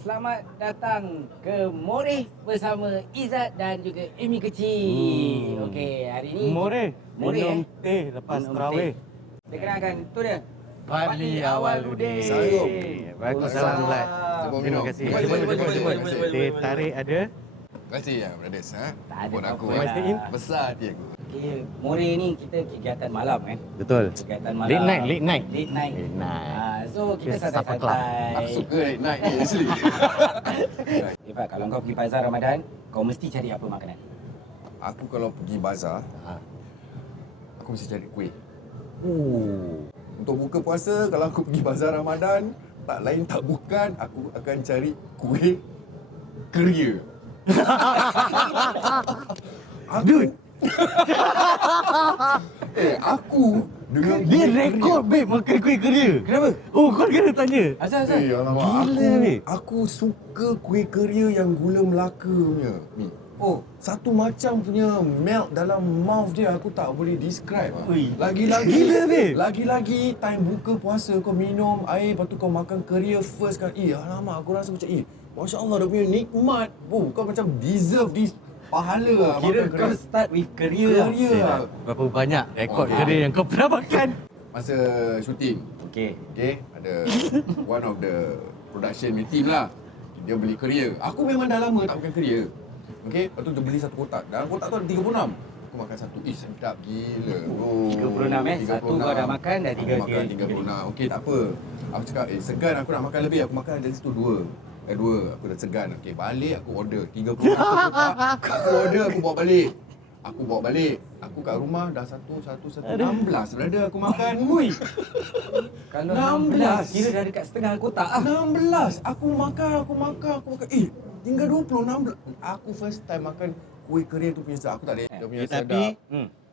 Selamat datang ke Moreh bersama Izzat dan juga Amy Kecil. Okey, hari ni Moreh minum teh lepas Minum terawih. Dia kenalkan, tu dia. Fadli Awaludin. Assalamualaikum. Waalaikumsalam Lat. Terima kasih. Cuba. Teh tarik ada. Terima kasih ya, brothers. Tak ada Buat aku. apa-apa Mastiin? lah. Besar hati aku. Okey, Moreh ni kita kegiatan malam kan. Betul. Kegiatan malam. Late night. Late night. Late night. So kita Kita supper club. santai-santai. Aku suka late night ni actually. Ifat, kalau kau pergi bazar Ramadan, kau mesti cari apa makanan? Aku kalau pergi bazar, aku mesti cari kuih. Untuk buka puasa, kalau aku pergi bazar Ramadan, tak lain tak bukan, aku akan cari kuih keria. Dude, Aku dengan dia kuih rekod babe makan kuih keria. Kenapa? Oh, kau kena tanya. Asal. alamak, Gila, weh. aku suka kuih keria yang gula Melaka punya. Ni. Oh, Satu macam punya melt dalam mouth dia, aku tak boleh describe. Ui. Lagi-lagi Gila, babe. Lagi-lagi time buka puasa kau minum air, lepas tu kau makan keria first kan. Alamak, aku rasa macam Masya Allah dia punya nikmat. Kau macam deserve this pahala lah. kira makan kau start with career lah. Keria lah. Berapa banyak rekod Okay. keria yang kau pernah makan? Masa syuting, Okey. ada one of the production team lah. Dia beli keria. Aku memang dah lama tak makan keria. Lepas tu dia beli satu kotak. Dalam kotak tu ada 36. Aku makan satu. Sedap gila bro. 36 Satu kau dah makan, dah Aku 3 makan 36. Okey, tak apa. Aku cakap, segan aku nak makan lebih. Aku makan dari situ 2. Aku dah segan. Okey, balik aku order 36 kotak. Aku order, aku bawa balik. Aku kat rumah dah 16 brother aku makan. Kalau 16. 16 kira dah dekat setengah kotak ah. 16. Aku makan. Tinggal 20, 16. Aku first time makan kuih keria tu punya sedap. Aku tak ada dia punya sedap. Tapi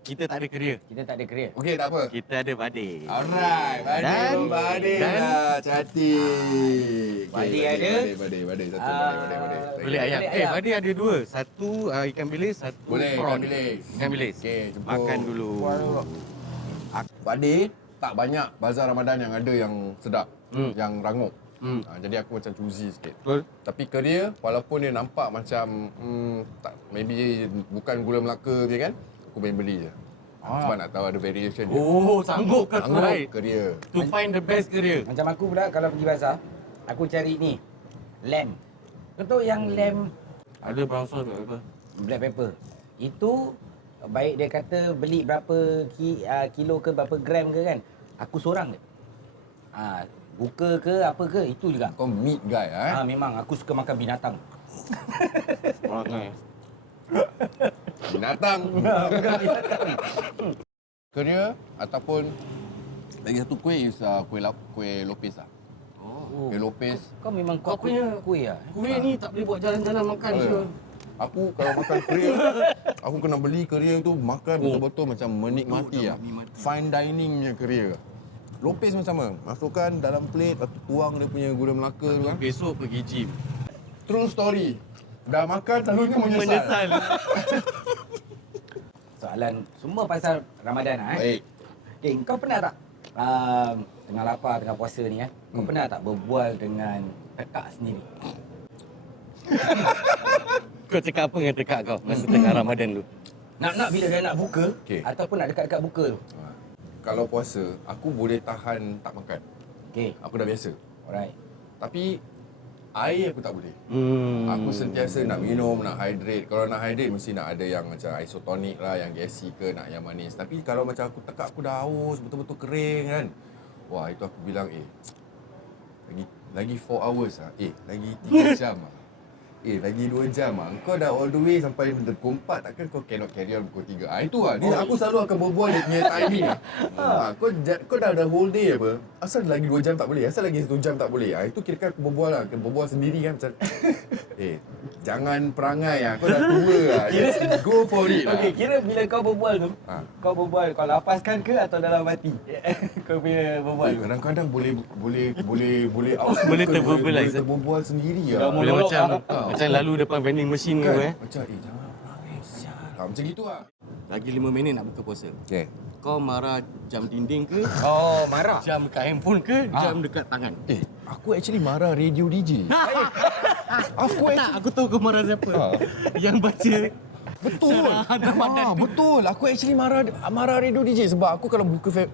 kita tak ada keria. Kita tak ada career. Okey, tak apa. Kita ada badai. Alright, badai Dan- lah, cantik. Badai ada? Badai satu, Ah, badai. Boleh ayam. Boleh ayam. Badai ada 2. Satu ikan bilis, satu Boleh, prawn. ikan bilis. Ikan bilis. Okey, jemput. Makan dulu. Badai tak banyak bazar Ramadan yang ada yang sedap, yang rangup. Hmm. Jadi aku macam choosy sikit. Betul. Tapi keria, walaupun dia nampak macam tak, maybe bukan gula Melaka dia kan, aku main beli je. Sebab nak tahu ada variation dia. Oh, sanggup ke Rangup try keria. to find the best keria? Macam aku pula kalau pergi bazar, aku cari ni lamb. Kau tahu yang lamb Ada brown sauce ke apa? black pepper. Itu baik dia kata beli berapa kilo ke berapa gram ke kan. Aku seorang je. Buka ke apa ke itu juga. Kau meat guy Memang aku suka makan binatang. Okay. Binatang. Keria ataupun lagi satu kuih is kuih lopis lah. Kuih lopis. Kau memang Kau kau punya- kuih ah. Kuih ni tak boleh buat jalan-jalan makan Oh, ya. sure. Aku kalau makan keria, aku kena beli keria tu makan betul-betul macam menikmati lah. Fine dining punya keria. Lopis macam mana? Masukkan dalam plate, lepas tu tuang dia punya gula Melaka tu kan. Besok pergi gym. True story. Dah makan selalunya menyesal. Soalan semua pasal Ramadan Baik. Okay, kau pernah tak tengah lapar, tengah puasa ni kau pernah tak berbual dengan tekak sendiri? Kau cakap apa dengan tekak kau masa tengah Ramadan tu? Nak bila dia nak buka Okey. ataupun nak dekat-dekat buka tu. Kalau puasa, aku boleh tahan tak makan. Okey, Aku dah biasa. alright. Tapi air aku tak boleh. Hmm. Aku sentiasa nak minum, nak hydrate. Kalau nak hydrate mesti nak ada yang macam isotonic lah, yang gassy ke, nak yang manis. Tapi kalau macam aku tekak, aku dah haus, betul-betul kering kan. Wah, itu aku bilang, lagi 4 hours lah. Lagi 3 jam lah. Lagi 2 jam lah. Kau dah all the way sampai pukul 4, takkan kau cannot carry on pukul 3. Itu lah. Aku selalu akan berbual dia punya timing lah. Kau dah whole day apa? Asal lagi 2 jam tak boleh? Asal lagi 1 jam tak boleh? Itu kira aku berbual lah. Berbual sendiri kan macam jangan perangai lah. Kau dah tua lah. Just go for it lah. Okey, kira bila kau berbual tu, Ha. kau lapaskan ke atau dalam hati? Kau punya berbual tu. Kadang-kadang boleh Boleh terverbalize. Boleh terberbual sendiri Sudah lah. Boleh monolog macam lah. macam lalu depan vending machine Kan? ke Macam jangan perangai sial Macam gitu lah. Lagi 5 minit nak buka puasa. Okay. Kau marah jam dinding ke? Oh, marah. Jam dekat handphone ke? Jam dekat tangan? Aku actually marah radio DJ. Aku tahu kau marah siapa. Yang baca Betul. Betul. Aku actually marah radio DJ sebab aku kalau buka,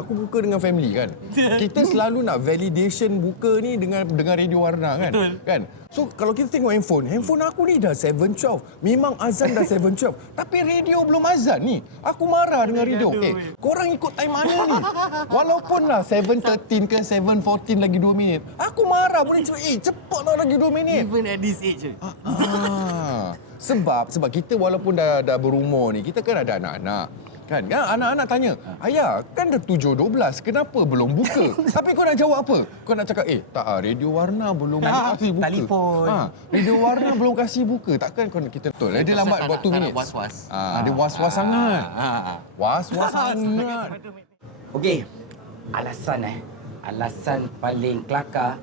aku buka dengan family kan. Kita selalu nak validation buka ni dengan radio warna kan. Betul. Kan? So kalau kita tengok handphone aku ni dah 7.12. Memang azan dah 7.12. Tapi radio belum azan ni. Aku marah dengan radio. Korang ikut time mana ni? Walaupun lah 7.13 ke 7.14 lagi 2 minit. Aku marah boleh cepatlah lagi 2 minit. even at this age. Sebab kita walaupun dah berumur ni, kita kan ada anak-anak. Kan anak-anak tanya, "Ayah, kan dah 7.12, kenapa belum buka?" Tapi kau nak jawab apa? Kau nak cakap, tak radio warna belum kasih buka. Telefon. Radio warna belum kasih buka. Takkan kita betul. Dia lambat buat 2 minit. Was-was. Dia was-was sangat. Was-was sangat. Okey. Alasan paling kelakar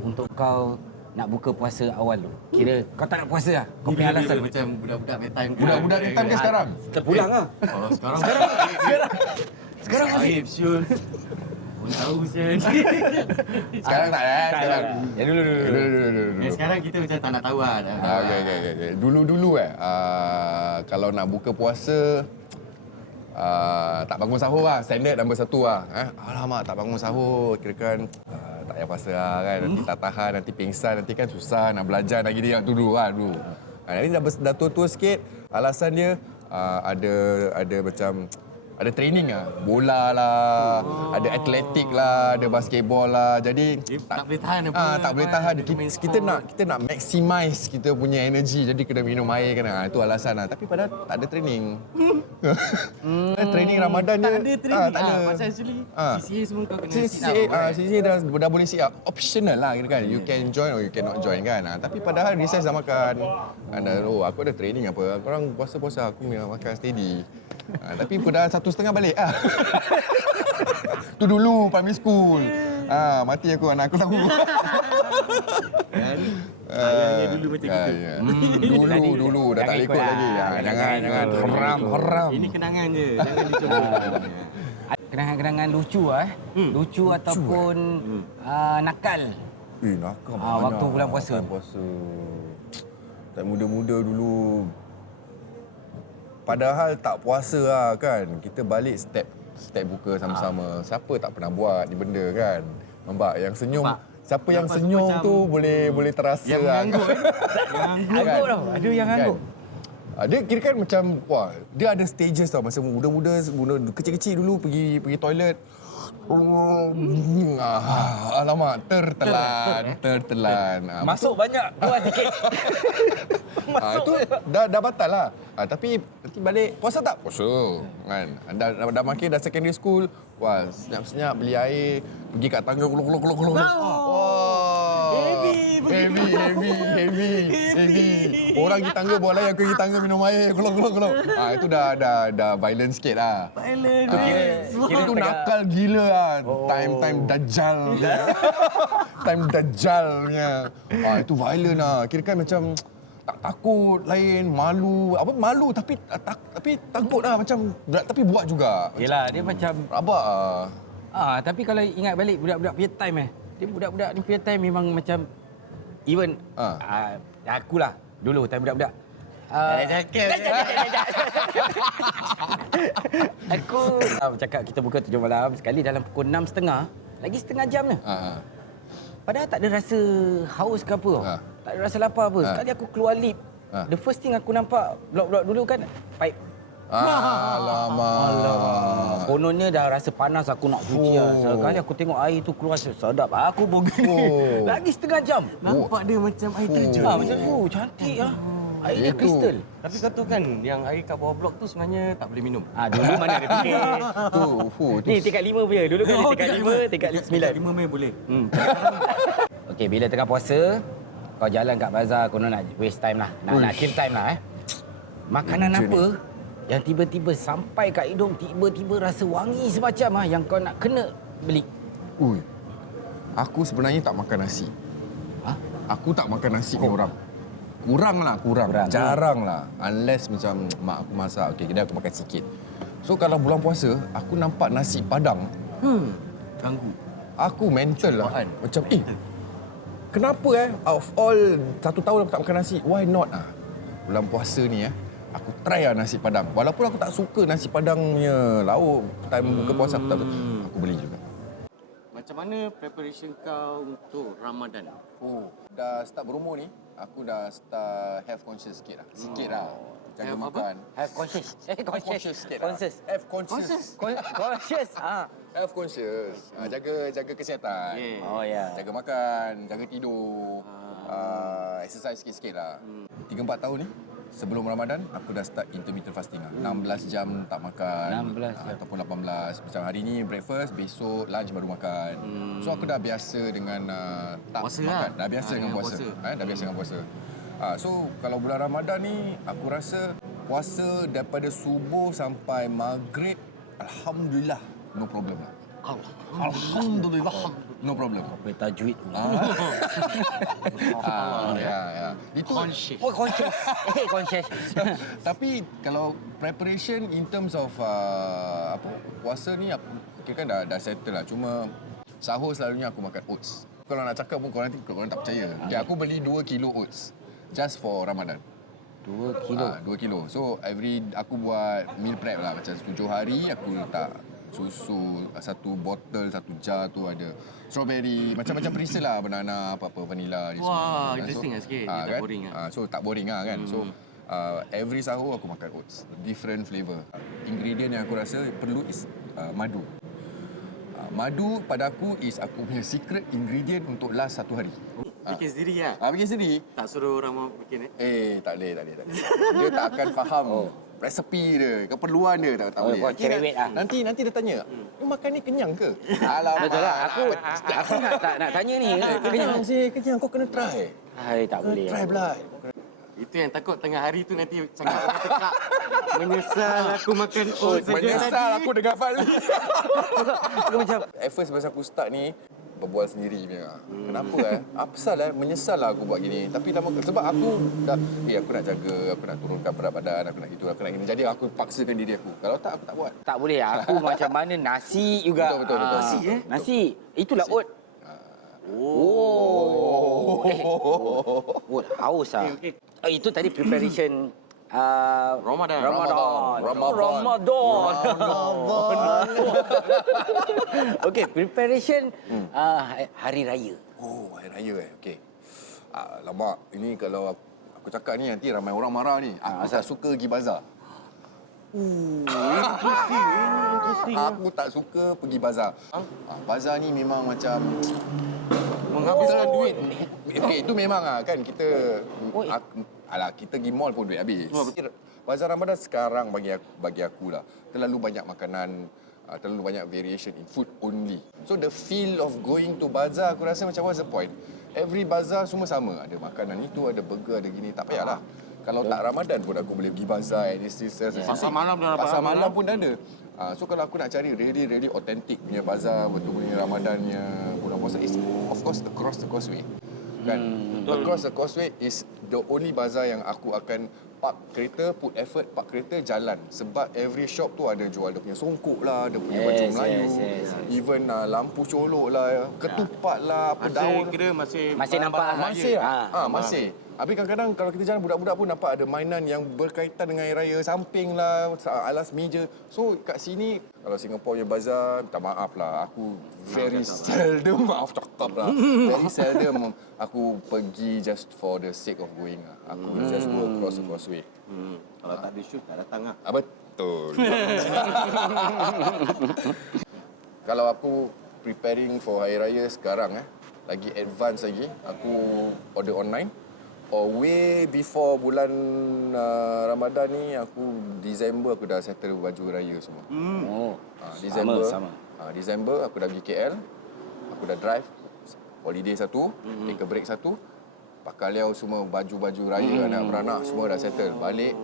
untuk kau nak buka puasa awal tu. Kira kau tak nak puasa lah. Kau punya alasan. Macam budak-budak bedtime. Budak-budak ni time ke sekarang? Terpulang lah. Oh, sekarang. Sekarang masih. Aib, Syul. Pun tahu, Syul. Sekarang tak sekarang. Ya dulu. Sekarang kita macam tak nak tahu lah. Okay. Dulu kalau nak buka puasa, tak bangun sahur lah. Standard nombor 1 lah. Alamak, tak bangun sahur. Kirakan tak payah puasa lah kan. Nanti tak tahan, nanti pingsan, nanti kan susah nak belajar lagi dia dulu lah dulu. Nanti dah tua-tua sikit, alasan dia ada macam ada training lah. Bola lah, ada atletik lah, ada basketball lah. Jadi tak boleh tahan apa. tak boleh tahan. Kita nak maximize kita punya energi. Jadi kena minum air kan. Itu alasan lah. Tapi padahal tak ada training. Training Ramadan Tak dia ada training. tak ada. Pasal actually CCA semua kau kena sit up. CCA dah boleh sit up. Optional lah kira kan. You can join or you cannot join kan. Tapi padahal recess dah makan. Aku ada training apa. Korang puasa-puasa aku makan steady. Tapi pada 1:30 balik lah. Tu dulu primary school. Mati aku, anak aku tahu. Ayahnya dulu macam gitu. Dulu dah tak ikut lagi. Jangan. Haram. Ini kenangan je. Jangan dicoba. Kenangan-kenangan lucu lucu ataupun nakal. Nakal waktu bulan puasa. Tak muda-muda dulu. Padahal tak puasa lah kan. Kita balik step buka sama-sama. Siapa tak pernah buat ni benda kan. Nampak yang senyum. Siapa yang senyum tu boleh terasa yang lah. mengangguk. Angguk tau. Ada yang angguk. Dia kira kan macam, dia ada stages tau. Masa muda-muda, kecil-kecil dulu pergi toilet. Alamak, tertelan. Masuk banyak, keluar sikit. Itu dah batal lah. Tapi nanti balik, puasa tak? Puasa. Kan? Dah makin dah secondary school, senyap-senyap beli air, pergi kat tangga kuluk. Heavy. Orang pergi tangga buat layan, aku pergi tangga minum air, kuluk. Itu dah violent sikit lah. Violent. Kira tu nakal gila lah. Time Dajjal. Time Dajjal punya. Itu violent lah. Kira kan macam tak takut lain, malu tapi takut lah macam, tapi buat juga. Yelah, dia macam rabak ah. Tapi kalau ingat balik budak-budak punya time dia budak-budak ni punya time memang macam even akulah dulu time budak-budak. Aku cakap kita buka 7 malam sekali dalam pukul 6.30 lagi setengah jam ni. Padahal tak ada rasa haus ke apa. Tak ada rasa lapar apa. Sekali aku keluar lift. The first thing aku nampak blok-blok dulu kan pipe. Alamak. Kononnya dah rasa panas aku nak cuci lah. Sekali aku tengok air tu keluar sedap. Aku pun lagi setengah jam. Nampak dia macam air terjun. Macam tu, cantik lah. Air dia kristal. Tapi kau tahu kan, yang air kat bawah blok tu sebenarnya tak boleh minum. Dulu mana ada fikir. Ni tingkat 5 punya. Dulu kan tingkat 5, tingkat 9. Tingkat 5 memang boleh. Okey, bila tengah puasa, kau jalan kat bazar, kau nak waste time lah. Nak kill time lah Makanan apa yang tiba-tiba sampai kat hidung, tiba-tiba rasa wangi semacam yang kau nak kena beli? Aku sebenarnya tak makan nasi. Aku tak makan nasi dengan orang. kurang. Jarang lah. Unless macam mak aku masak, okey, kedai aku makan sikit. So kalau bulan puasa, aku nampak nasi Padang. Ganggu. Aku mental lah. Macam, kenapa out of all 1 tahun aku tak makan nasi, why not bulan puasa ni aku try nasi Padang. Walaupun aku tak suka nasi Padang punya lauk, time buka puasa aku beli juga. Macam mana preparation kau untuk Ramadan? Dah start berumur ni, aku dah start health conscious sikit lah. Jaga Health apa? makan. Health conscious. Conscious sikit lah. Conscious. Health conscious. Conscious. Health conscious. Jaga kesihatan. Oh ya. Jaga makan, jaga tidur, exercise sikit-sikit lah. 3-4 tahun ni, sebelum Ramadan, aku dah start intermittent fasting lah. 16 jam tak makan. 16 jam. Ataupun 18. Macam hari ni breakfast, besok lunch baru makan. So aku dah biasa dengan tak Puasa makan. lah. Dah biasa dengan puasa. Dah biasa dengan puasa. So kalau bulan Ramadan ni, aku rasa puasa daripada subuh sampai maghrib, Alhamdulillah, no problem lah. Alhamdulillah, no problem. Apa tajwid tu? Ya. Itu Conscious. Oh, conscious. Conscious. tapi kalau preparation in terms of puasa ni aku kira kan dah settle lah. Cuma sahur selalunya aku makan oats. Kalau nak cakap pun korang tak percaya. Okay, aku beli 2 kilo oats just for Ramadan. 2 kilo. 2 kilo. So aku buat meal prep lah. Macam 7 hari aku letak susu, 1 botol, 1 jar tu ada strawberry, macam-macam perisa lah, banana, apa-apa, vanilla ni semua. Wah, interesting lah sikit. Dia tak boring lah. So tak boring lah kan. So every sahur aku makan oats, different flavour. Ingredient yang aku rasa perlu is madu. Madu pada aku is aku punya secret ingredient untuk last 1 hari. Bikin sendiri lah? Bikin sendiri. Tak suruh orang bikin Tak boleh. Dia tak akan faham resepi dia, keperluan dia tak boleh. kau cerewet lah. Nanti dia tanya, "Ni makan ni kenyang ke?" Alamak. Betul lah. Aku nak tanya ni. Kenyang kau kena try. Hai, tak boleh. Try blood. Itu yang takut tengah hari tu nanti sangat orang tekak. Menyesal aku makan oats saja Menyesal tadi. aku dengan Fali. Aku macam At first masa aku start ni berbual sendiri punya. Kenapa apa pasal menyesal lah aku buat gini. Tapi lama sebab aku dah aku nak jaga, aku nak turunkan berat badan, aku nak itu, aku nak gini. Jadi aku paksakan diri aku. Kalau tak aku tak buat. tak boleh. Aku macam mana nasi juga. Betul. Nasi Nasi. Itulah oat. Oat haus ah. Okey. Itu tadi preparation Ramadan. Okey, preparation hari raya. Hari raya Okey. Lama ini kalau aku cakap ni nanti ramai orang marah ni. Aku tak suka pergi bazar. Aku tak suka pergi bazar. Bazar ni memang macam Menghabiskan duit. Okey, itu memang kan kita kita pergi mall pun duit habis. Bazar Ramadan sekarang bagi aku lah terlalu banyak makanan, terlalu banyak variation in food only. So the feel of going to bazar aku rasa macam what's the point? Every bazar semua sama. Ada makanan itu, ada burger, ada gini. Tak payahlah. Kalau tak Ramadan pun aku boleh pergi bazar and Pasar malam dah dapat. Pasar malam pun dah ada. So kalau aku nak cari really authentic punya bazar, betul punya Ramadannya bulan puasa, is of course across the causeway. Kan? Across the causeway is the only bazar yang aku akan park kereta, put effort park kereta, jalan. Sebab every shop tu ada jual dia punya songkok lah, dia punya baju Melayu, even lampu colok lah, ketupat lah, apa daun. Kira masih nampak Masih masih. Habis kadang-kadang kalau kita jalan budak-budak pun nampak ada mainan yang berkaitan dengan Hari Raya, samping lah, alas meja. So kat sini, kalau Singapore punya bazar, minta maaf lah, aku very seldom, maaf cakap lah, very seldom aku pergi just for the sake of going lah. Aku just go across the causeway. Kalau tak ada shoot, tak datang lah. Betul. Kalau aku preparing for Hari Raya sekarang, lagi advance lagi, aku order online. Way before bulan Ramadan ni, Disember aku dah settle baju raya semua. Disember, sama. Disember aku dah pergi KL, aku dah drive, holiday satu, take a break satu, pakaliau semua baju-baju raya anak beranak semua dah settle. Balik,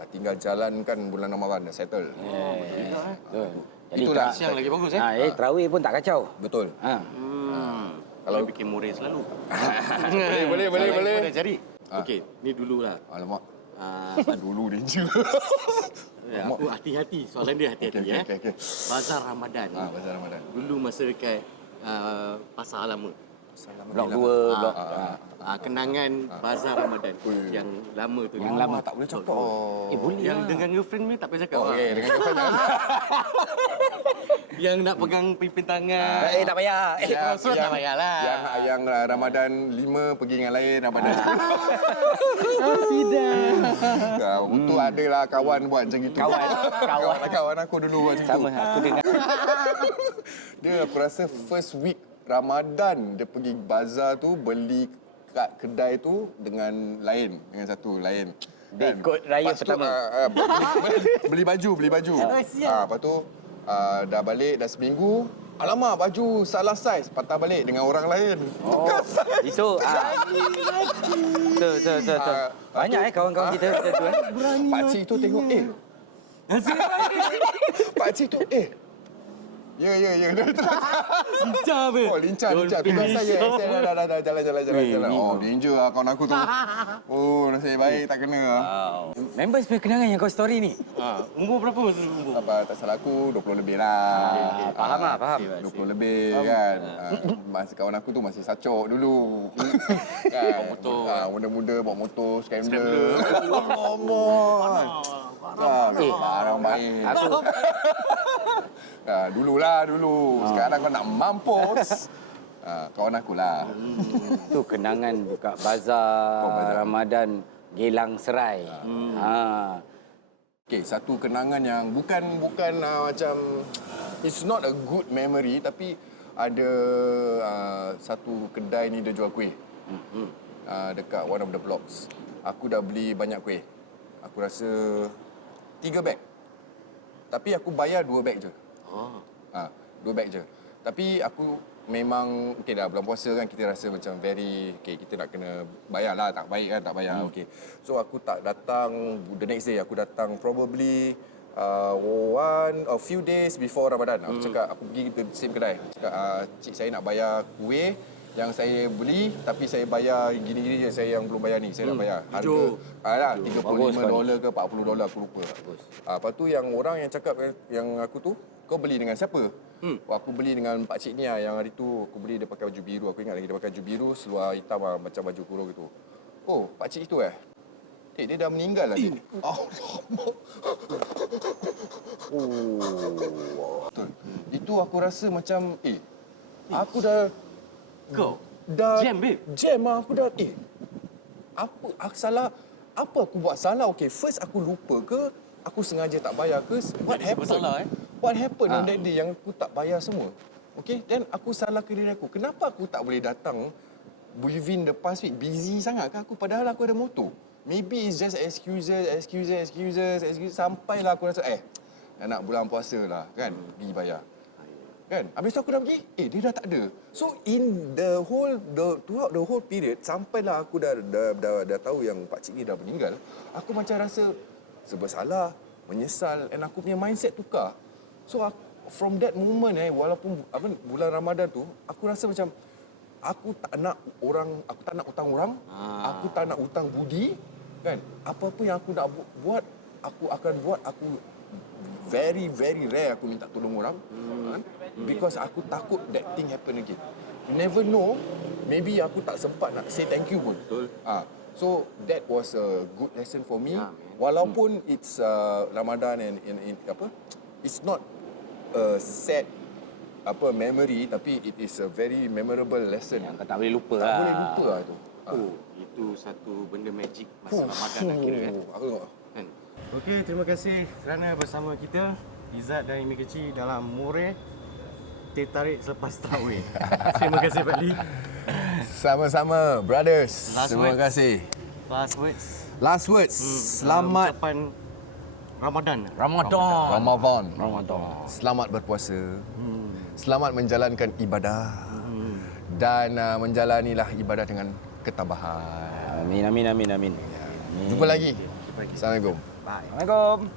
dah tinggal jalankan bulan Ramadan dah settle. Betul. Jadi Itulah Siang lagi bagus tarawih pun tak kacau. betul. Kalau bikin murid selalu. Boleh. Boleh cari. Okey, ni dululah. Alamak. Ah, Dulu danger. aku hati-hati. Soalan dia hati-hati Okey. Bazar Ramadan. Bazar Ramadan. Dulu masa dekat Pasar Lama. Blok 2, blok Kenangan Bazar Ramadan yang lama tu. Yang lama. Tak boleh cakap. boleh Yang lah. dengan girlfriend ni tak payah cakap. Okey, dengan kau jangan. Yang nak pegang pimpin tangan. Tak payah. So tak payahlah. Yang Ramadan 5 pergi dengan lain Ramadan. Tidak. Itu adalah kawan buat macam itu. Kawan aku dulu buat macam itu. Sama, aku dengar. Dia aku rasa first week Ramadan dia pergi bazar tu beli kat kedai tu dengan satu lain. Dia ikut raya Lepas tu, pertama. beli baju. Lepas tu dah balik dah seminggu. Alamak, baju salah saiz, patah balik dengan orang lain. Tukar saiz. Itu betul. Banyak kawan-kawan kita macam tu. Pakcik tu tengok, pakcik tu, Ya. Lincah apa? Oh, lincah. Tukar saya. Saya dah jalan. Oh, danger lah kawan aku tu. Oh, nasib baik tak kena lah. Member sebenarnya kenangan yang kau story ni. Umur berapa masa umur? Tak salah aku 20 lebih lah. Faham. 20 lebih kan. Masa kawan aku tu masih sacok dulu. Kan. motor. Muda-muda bawa motor, scrambler. Alamak. Barang baik. Dulu. Sekarang kau nak mampus. Kawan aku lah. Tu kenangan buka bazar Ramadan Gelang Serai. Okey, satu kenangan yang bukan macam it's not a good memory tapi ada satu kedai ni dia jual kuih. Dekat one of the blocks. Aku dah beli banyak kuih. Aku rasa 3 beg. Tapi aku bayar 2 beg je. 2 beg je. Tapi aku memang okey dah bulan puasa kan kita rasa macam kita nak kena bayarlah, tak baik kan tak bayar. Okey. So aku tak datang the next day, aku datang probably a few days before Ramadan. Aku cakap aku pergi ke same kedai. Cakap cik saya nak bayar kuih yang saya beli tapi saya bayar gini-gini je, saya yang belum bayar ni. Saya nak bayar harga $35 ke $40 aku lupa. Lepas tu yang orang yang cakap yang aku tu, kau beli dengan siapa? Aku beli dengan Pak Cik Nia yang hari tu aku beli dia pakai baju biru. Aku ingat lagi dia pakai baju biru, seluar hitam macam baju kurung gitu. Oh, Pak Cik itu dia dah meninggal lah. Betul. Itu aku rasa macam aku dah Jam, babe. Jam lah aku dah. Apa aku salah? Apa aku buat salah? Okey, first aku lupa ke? Aku sengaja tak bayar ke? What happened? Bersalah, What happened on that day yang aku tak bayar semua? Okey, then aku salahkan diri aku. Kenapa aku tak boleh datang within the past week? Busy sangat kan aku padahal aku ada motor. Maybe it's just excuses sampailah aku rasa nak bulan puasa lah kan pergi bayar. Kan? Habis tu aku dah pergi, dia dah tak ada. So in throughout the whole period sampailah aku dah tahu yang Pak Cik ni dah meninggal, aku macam rasa serba salah, menyesal and aku punya mindset tukar. So from that moment walaupun bulan Ramadan tu aku rasa macam aku tak nak hutang orang, aku tak nak hutang budi kan. Apa-apa yang aku nak buat, aku akan buat. Aku very rare aku minta tolong orang kan? Because aku takut that thing happen again. You never know, maybe aku tak sempat nak say thank you pun. Betul. So that was a good lesson for me. Walaupun it's Ramadan and it's not a sad memory tapi it is a very memorable lesson. Yang kau tak boleh lupa Tak boleh lupa lah tu. Itu satu benda magic masa Ramadan akhir kan. Aku tengok. Okey, terima kasih kerana bersama kita Izzat dan Imi Kecil dalam More Teh Tarik selepas tarawih. Terima kasih Pak Lee. Sama-sama brothers. Last Terima words. kasih. Last words. Selamat ucapan Ramadan. Ramadan. Selamat berpuasa. Selamat menjalankan ibadah. Dan menjalanilah ibadah dengan ketabahan. Amin. Jumpa lagi. Assalamualaikum. Assalamualaikum.